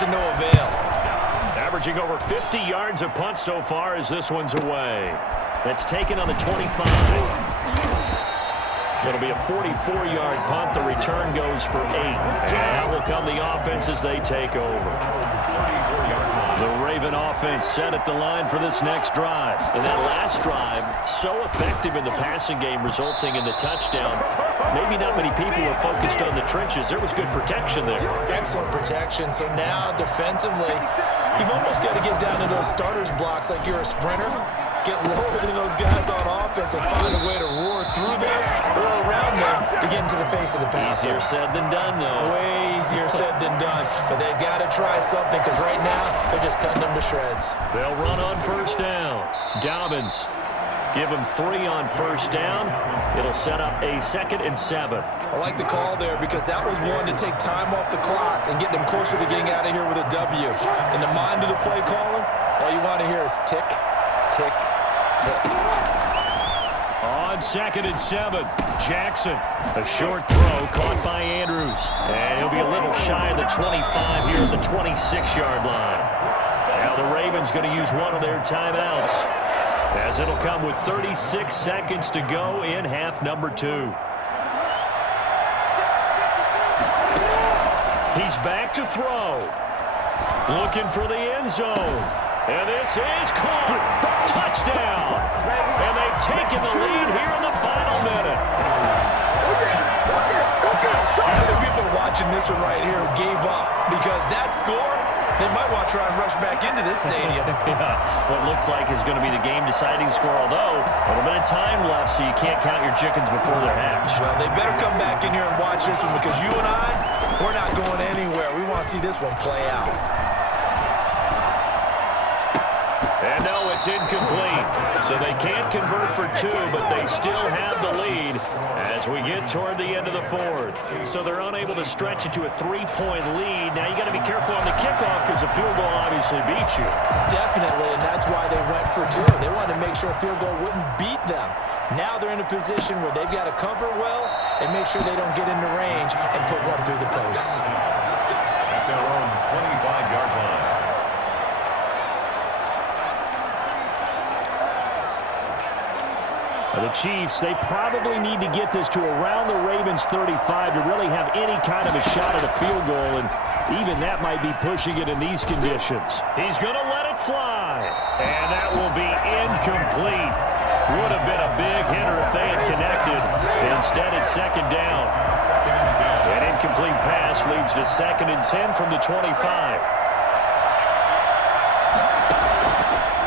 to no avail. Averaging over 50 yards a punt so far as this one's away. That's taken on the 25. It'll be a 44-yard punt. The return goes for 8. And that will come the offense as they take over. The Raven offense set at the line for this next drive. And that last drive, so effective in the passing game, resulting in the touchdown. Maybe not many people were focused on the trenches. There was good protection there. Excellent protection. So now, defensively, you've almost got to get down to those starters blocks like you're a sprinter. Get lower than those guys on offense and find a way to roar through them or around them to get into the face of the passer. Easier said than done, though. Way easier said than done. But they've got to try something because right now they're just cutting them to shreds. They'll run on first down. Dobbins, give them 3 on first down. It'll set up a 2nd and 7. I like the call there because that was one to take time off the clock and get them closer to getting out of here with a W. In the mind of the play caller, all you want to hear is tick, tick, tick. On 2nd and 7, Jackson. A short throw caught by Andrews. And he'll be a little shy of the 25 here at the 26-yard line. Now the Ravens going to use one of their timeouts, as it'll come with 36 seconds to go in half number 2. He's back to throw. Looking for the end zone. And this is caught. Touchdown. And they've taken the lead here in the final minute. The people watching this one right here gave up because that score, they might want to try and rush back into this stadium. Yeah, what looks like is going to be the game-deciding score, although a little bit of time left, so you can't count your chickens before they're hatched. Well, they better come back in here and watch this one because you and I, we're not going anywhere. We want to see this one play out. And no, it's incomplete. So they can't convert for 2, but they still have the lead as we get toward the end of the 4th. So they're unable to stretch it to a 3-point lead. Now you got to be careful on the kickoff because a field goal obviously beats you. Definitely, and that's why they went for 2. They wanted to make sure a field goal wouldn't beat them. Now they're in a position where they've got to cover well and make sure they don't get into range and put one through the posts. At their own 25-yard line. The Chiefs, they probably need to get this to around the Ravens' 35 to really have any kind of a shot at a field goal, and even that might be pushing it in these conditions. He's going to let it fly, and that will be incomplete. Would have been a big hitter if they had connected. Instead, it's 2nd down. An incomplete pass leads to 2nd and 10 from the 25.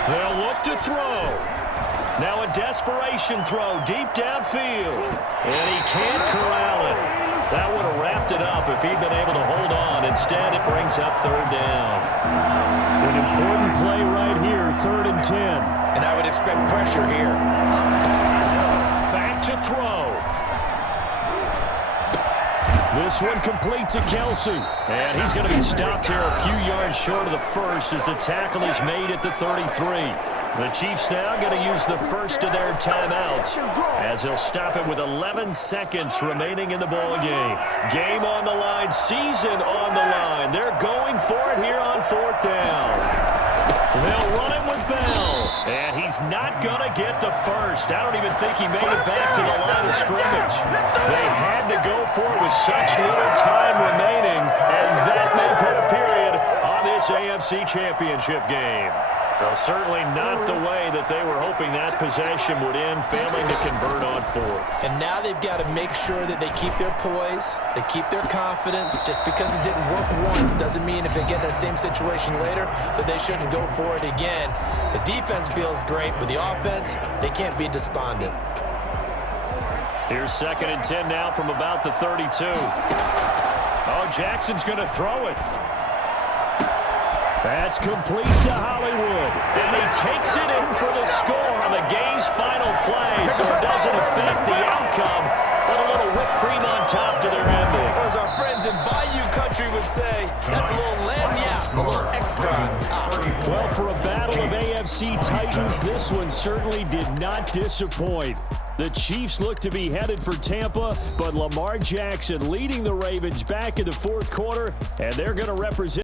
They'll look to throw. Now a desperation throw deep downfield. And he can't corral it. That would have wrapped it up if he'd been able to hold on. Instead, it brings up 3rd down. An important play right here, 3rd and 10. And I would expect pressure here. Back to throw. This one complete to Kelsey. And he's going to be stopped here a few yards short of the first as the tackle is made at the 33. The Chiefs now going to use the first of their timeouts as he'll stop it with 11 seconds remaining in the ball game. Game on the line, season on the line. They're going for it here on 4th down. They'll run it with BAL, and he's not going to get the first. I don't even think he made it back to the line of scrimmage. They had to go for it with such little time remaining, and that may put a period on this AFC Championship game. Well, certainly not the way that they were hoping that possession would end, failing to convert on 4th. And now they've got to make sure that they keep their poise, they keep their confidence. Just because it didn't work once doesn't mean if they get that same situation later that they shouldn't go for it again. The defense feels great, but the offense, they can't be despondent. Here's 2nd and 10 now from about the 32. Oh, Jackson's going to throw it. That's complete to Hollywood. And he takes it in for the score on the game's final play, so it doesn't affect the outcome, but a little whipped cream on top to their ending. As our friends in Bayou Country would say, that's a little lagniappe, a little extra on top. Well, for a battle of AFC Titans, this one certainly did not disappoint. The Chiefs look to be headed for Tampa, but Lamar Jackson leading the Ravens back in the 4th quarter, and they're going to represent